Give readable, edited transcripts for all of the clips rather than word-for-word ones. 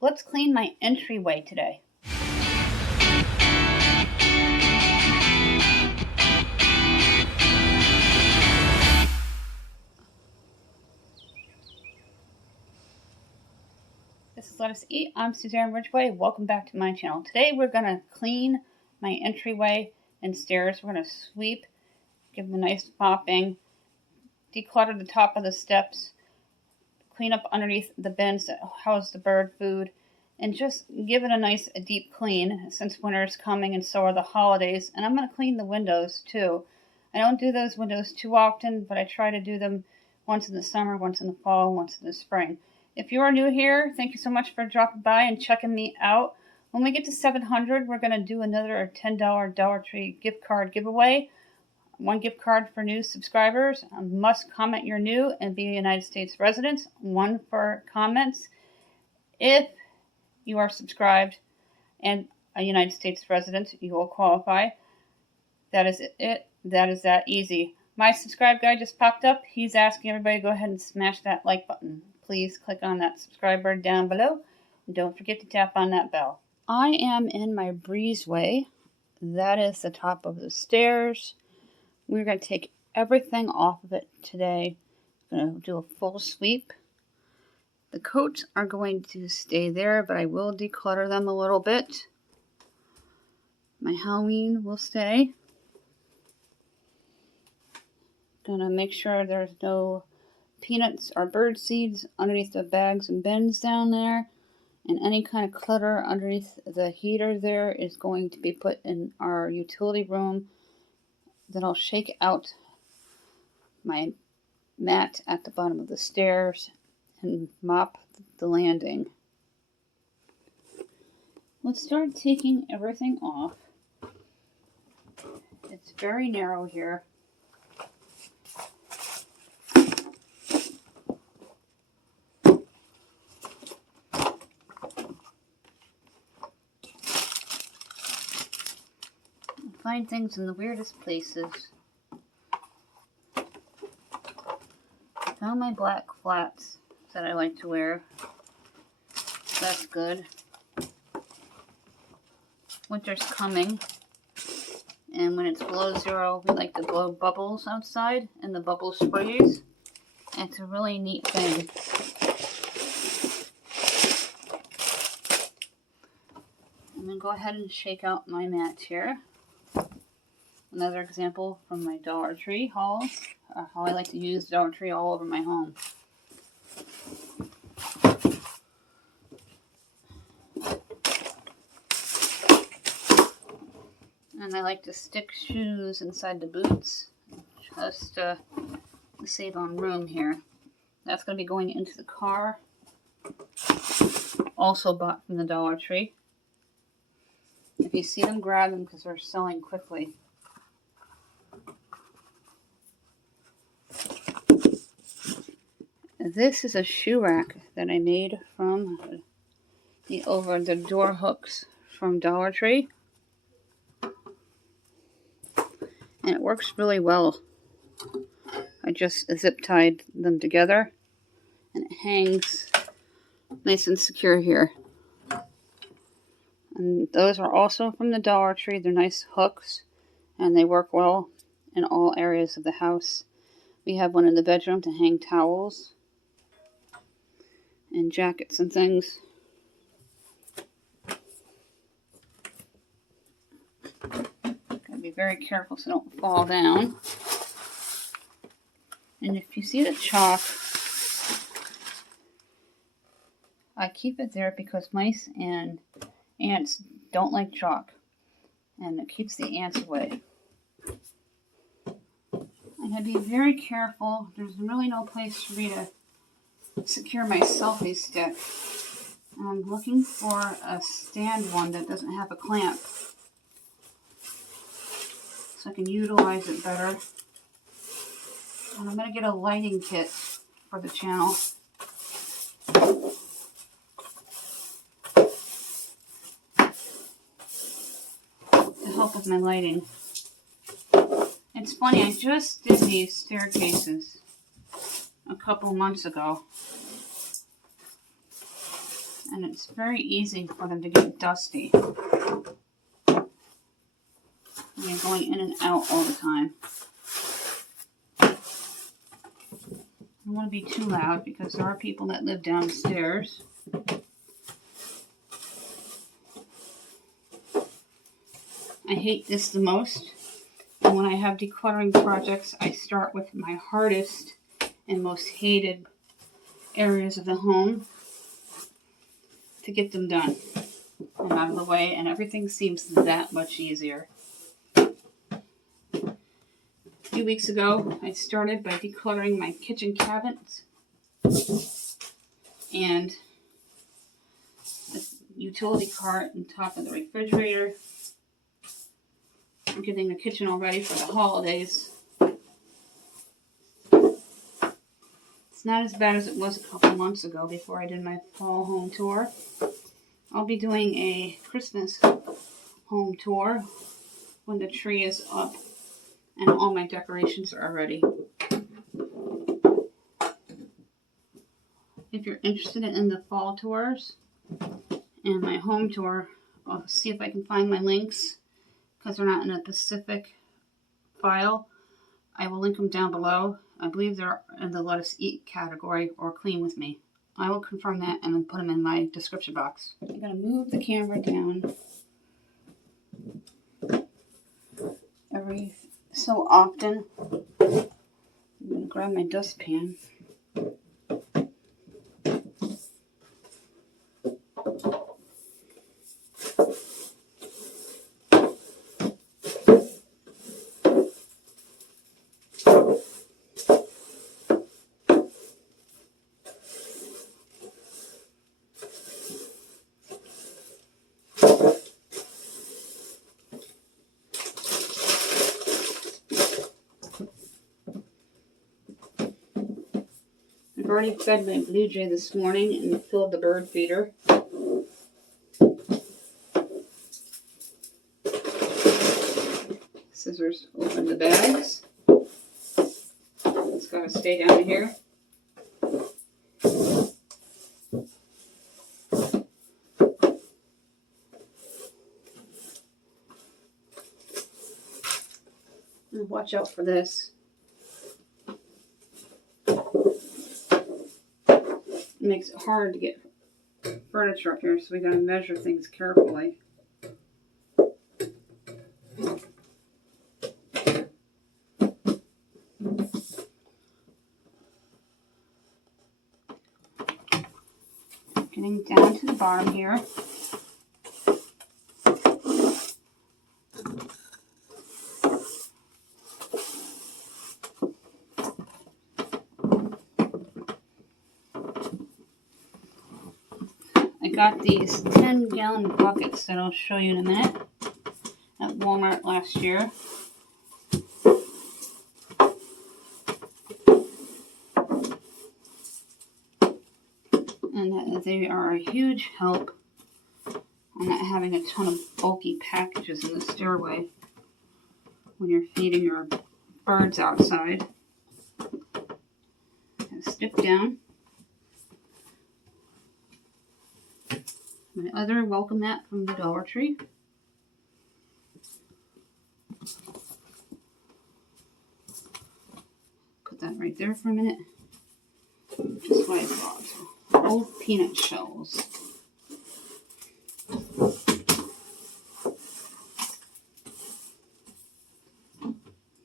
let's clean my entryway today. This is Let Us Eat. I'm Suzanne Ridgway. Welcome back to my channel. Today we're going to clean my entryway and stairs. We're going to sweep, give them a nice mopping, declutter the top of the steps, clean up underneath the bins that house the bird food, and just give it a nice deep clean since winter is coming and so are the holidays. And I'm going to clean the windows too. I don't do those windows too often, but I try to do them once in the summer, once in the fall, once in the spring. If you are new here, thank you so much for dropping by and checking me out. When we get to 700, we're going to do another $10 Dollar Tree gift card giveaway. One gift card for new subscribers. Must comment you're new and be a United States resident. One for comments. If you are subscribed and a United States resident, you will qualify. That is it. That is that easy. My subscribe guy just popped up. He's asking everybody to go ahead and smash that like button. Please click on that subscribe button down below. And don't forget to tap on that bell. I am in my breezeway. That is the top of the stairs. We're going to take everything off of it today. I'm going to do a full sweep. The coats are going to stay there, but I will declutter them a little bit. My Halloween will stay. Gonna make sure there's no peanuts or bird seeds underneath the bags and bins down there. And any kind of clutter underneath the heater there is going to be put in our utility room. Then I'll shake out my mat at the bottom of the stairs and mop the landing. Let's start taking everything off. It's very narrow here. Find things in the weirdest places. Found my black flats that I like to wear. That's good. Winter's coming. And when it's below zero, we like to blow bubbles outside and the bubble sprays. It's a really neat thing. I'm going to go ahead and shake out my mat here. Another example from my Dollar Tree hauls. How I like to use Dollar Tree all over my home. And I like to stick shoes inside the boots just to save on room here. That's going to be going into the car. Also bought from the Dollar Tree. If you see them, grab them because they're selling quickly. This is a shoe rack that I made from the over-the-door hooks from Dollar Tree. And it works really well. I just zip-tied them together and it hangs nice and secure here. And those are also from the Dollar Tree. They're nice hooks and they work well in all areas of the house. We have one in the bedroom to hang towels and jackets and things. Gotta be very careful so don't fall down. And if you see the chalk, I keep it there because mice and ants don't like chalk. And it keeps the ants away. I had to be very careful. There's really no place for me to secure my selfie stick. I'm looking for a stand one that doesn't have a clamp so I can utilize it better. And I'm going to get a lighting kit for the channel. To help with my lighting. It's funny, I just did these staircases a couple months ago. And it's very easy for them to get dusty when you're going in and out all the time. I don't want to be too loud because there are people that live downstairs. I hate this the most. And when I have decluttering projects, I start with my hardest and most hated areas of the home to get them done and out of the way, and everything seems that much easier. A few weeks ago, I started by decluttering my kitchen cabinets and the utility cart on top of the refrigerator. I'm getting the kitchen all ready for the holidays. It's not as bad as it was a couple months ago before I did my fall home tour. I'll be doing a Christmas home tour when the tree is up and all my decorations are ready. If you're interested in the fall tours and my home tour, I'll see if I can find my links because they're not in a specific file. I will link them down below. I believe they're in the Let Us Eat category or Clean With Me. I will confirm that and then put them in my description box. I'm going to move the camera down every so often. I'm going to grab my dustpan. I've already fed my blue jay this morning and filled the bird feeder. Scissors open the bags. It's got to stay down here. And watch out for this. It makes it hard to get furniture up here, so we got to measure things carefully. Getting down to the bottom here. I got these 10-gallon buckets that I'll show you in a minute at Walmart last year. And they are a huge help on not having a ton of bulky packages in the stairway when you're feeding your birds outside. Stick down. My other welcome mat from the Dollar Tree. Put that right there for a minute. Just what I thought. Old peanut shells.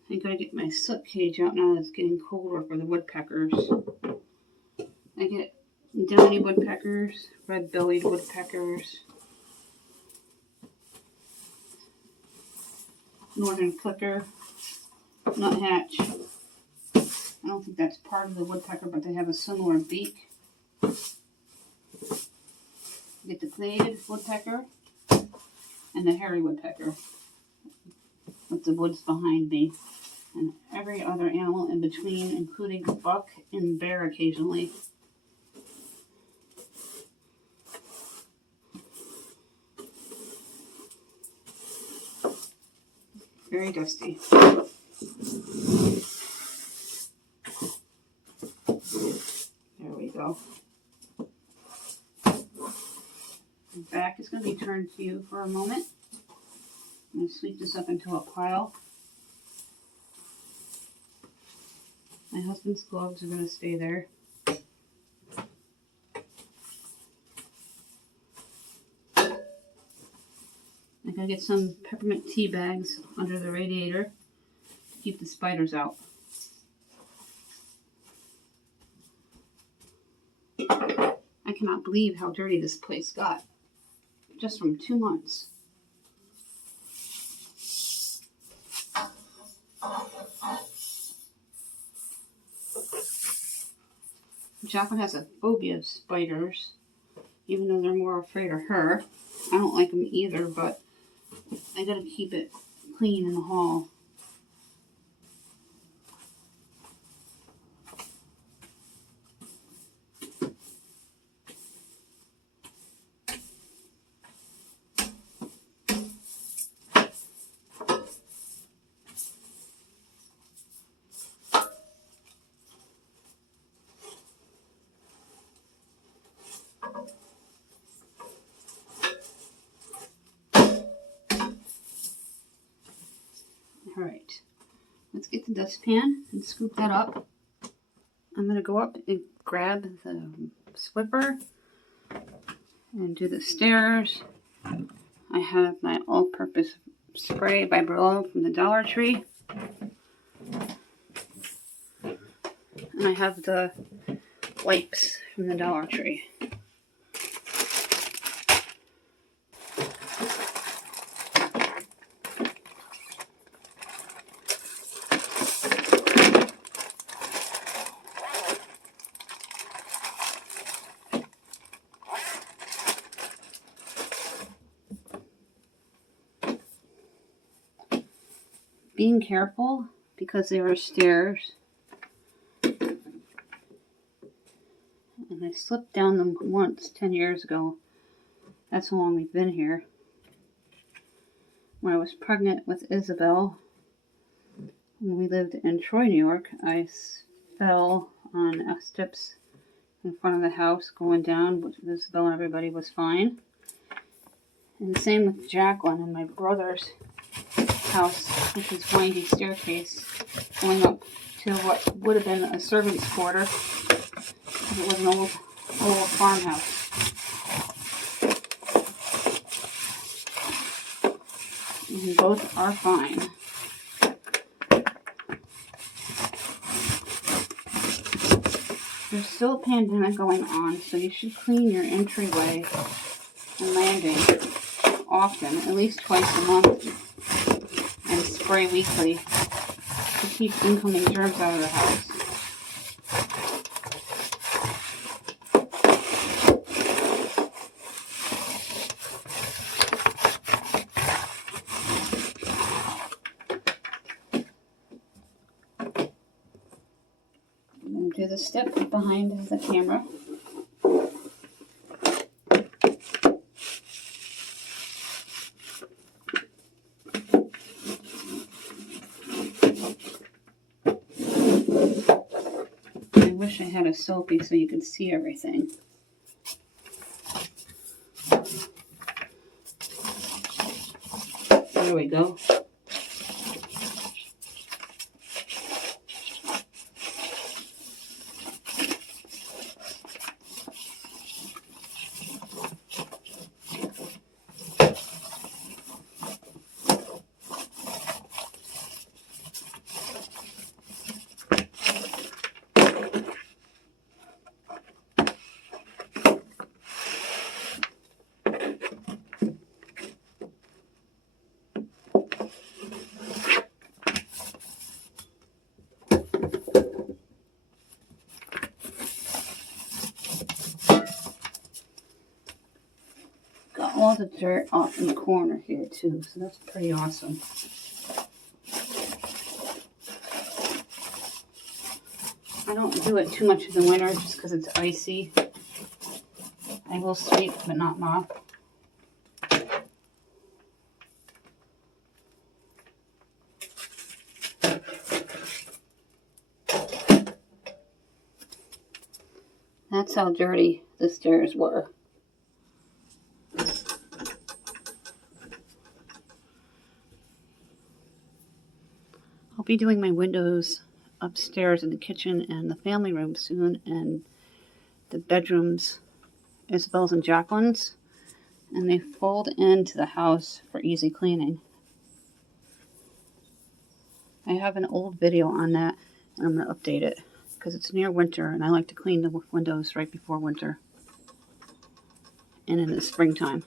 I gotta get my soot cage out now that it's getting colder for the woodpeckers. I get downy woodpeckers, red-bellied woodpeckers, northern clicker, nuthatch. I don't think that's part of the woodpecker, but they have a similar beak. Get the plated woodpecker and the hairy woodpecker with the woods behind me, and every other animal in between, including buck and bear occasionally. Very dusty. There we go. The back is going to be turned to you for a moment. I'm going to sweep this up into a pile. My husband's gloves are going to stay there. I'm going to get some peppermint tea bags under the radiator to keep the spiders out. I cannot believe how dirty this place got just from 2 months. Jacqueline has a phobia of spiders, even though they're more afraid of her. I don't like them either, but I gotta keep it clean in the hall. Alright, let's get the dustpan and scoop that up. I'm going to go up and grab the swipper and do the stairs. I have my all-purpose spray by Brillo from the Dollar Tree. And I have the wipes from the Dollar Tree. Being careful because there are stairs. And I slipped down them once 10 years ago. That's how long we've been here. When I was pregnant with Isabel, when we lived in Troy, New York, I fell on steps in front of the house going down, but Isabel and everybody was fine. And the same with Jacqueline and my brother's house, with his windy staircase going up to what would have been a servant's quarter, because it was an old farmhouse. And both are fine. There's still a pandemic going on, so you should clean your entryway and landing often, at least twice a month, and spray weekly to keep incoming germs out of the house. Do the step behind the camera. I wish I had a soapy so you could see everything. There we go. Got all the dirt off in the corner here too, so that's pretty awesome. I don't do it too much in the winter just because it's icy. I will sweep but not mop. That's how dirty the stairs were. I'll be doing my windows upstairs in the kitchen and the family room soon, and the bedrooms, Isabel's and Jacqueline's, and they fold into the house for easy cleaning. I have an old video on that, and I'm going to update it because it's near winter, and I like to clean the windows right before winter and in the springtime.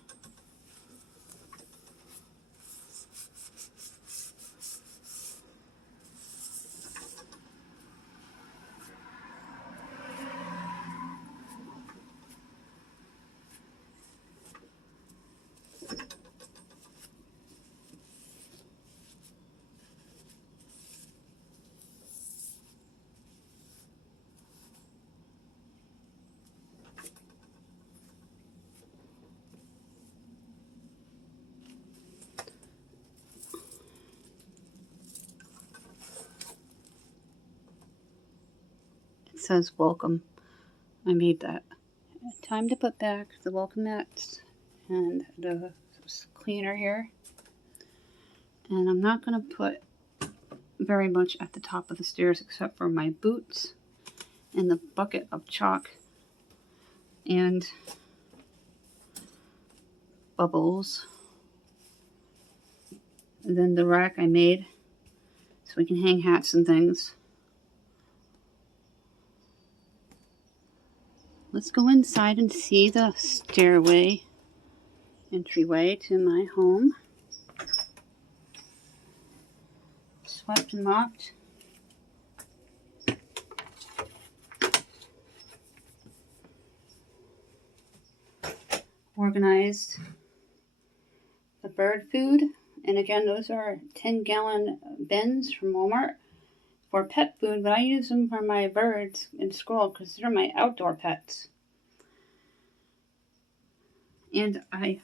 It says welcome. I made that. Time to put back the welcome mats and the cleaner here. And I'm not going to put very much at the top of the stairs except for my boots and the bucket of chalk and bubbles. And then the rack I made so we can hang hats and things. Let's go inside and see the stairway, entryway to my home. Swept and mopped. Organized the bird food. And again, those are 10-gallon bins from Walmart for pet food, but I use them for my birds and squirrel because they're my outdoor pets. And I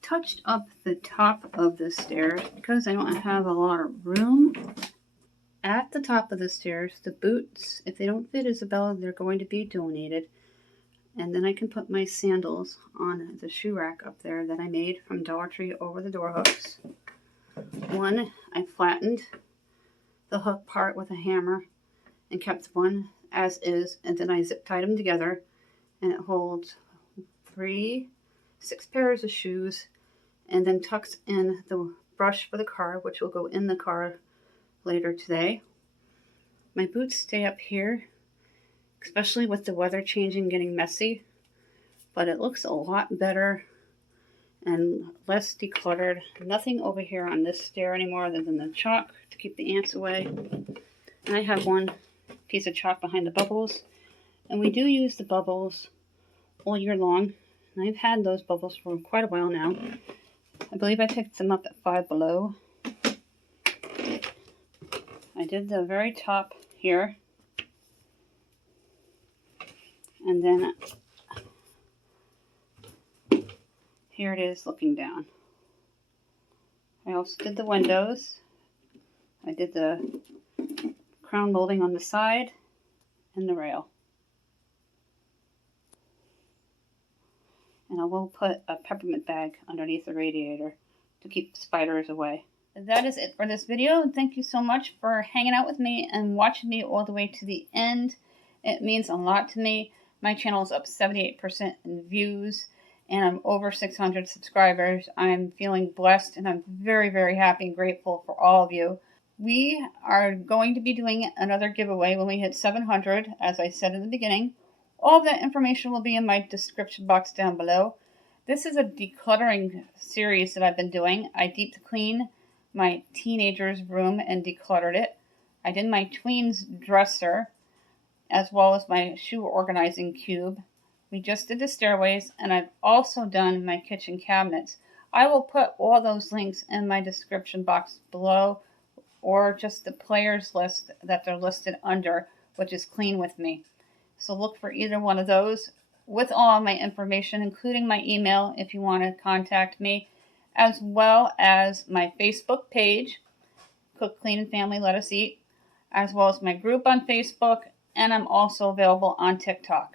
touched up the top of the stairs because I don't have a lot of room. At the top of the stairs, the boots, if they don't fit Isabella, they're going to be donated. And then I can put my sandals on the shoe rack up there that I made from Dollar Tree over the door hooks. One, I flattened the hook part with a hammer and kept one as is, and then I zip tied them together, and it holds 6 pairs of shoes, and then tucks in the brush for the car, which will go in the car later today. My boots stay up here, especially with the weather changing, getting messy, but it looks a lot better and less decluttered. Nothing over here on this stair anymore other than the chalk to keep the ants away. And I have one piece of chalk behind the bubbles, and we do use the bubbles all year long. And I've had those bubbles for quite a while now. I believe I picked them up at Five Below. I did the very top here, and then here it is looking down. I also did the windows. I did the crown molding on the side and the rail. And I will put a peppermint bag underneath the radiator to keep spiders away. That is it for this video. Thank you so much for hanging out with me and watching me all the way to the end. It means a lot to me. My channel is up 78% in views, and I'm over 600 subscribers. I'm feeling blessed, and I'm very, very happy and grateful for all of you. We are going to be doing another giveaway when we hit 700, as I said in the beginning. All of that information will be in my description box down below. This is a decluttering series that I've been doing. I deep cleaned my teenager's room and decluttered it. I did my tween's dresser, as well as my shoe organizing cube. We just did the stairways, and I've also done my kitchen cabinets. I will put all those links in my description box below, or just the players list that they're listed under, which is Clean With Me. So look for either one of those with all of my information, including my email if you want to contact me, as well as my Facebook page, Cook, Clean, and Family Let Us Eat, as well as my group on Facebook, and I'm also available on TikTok.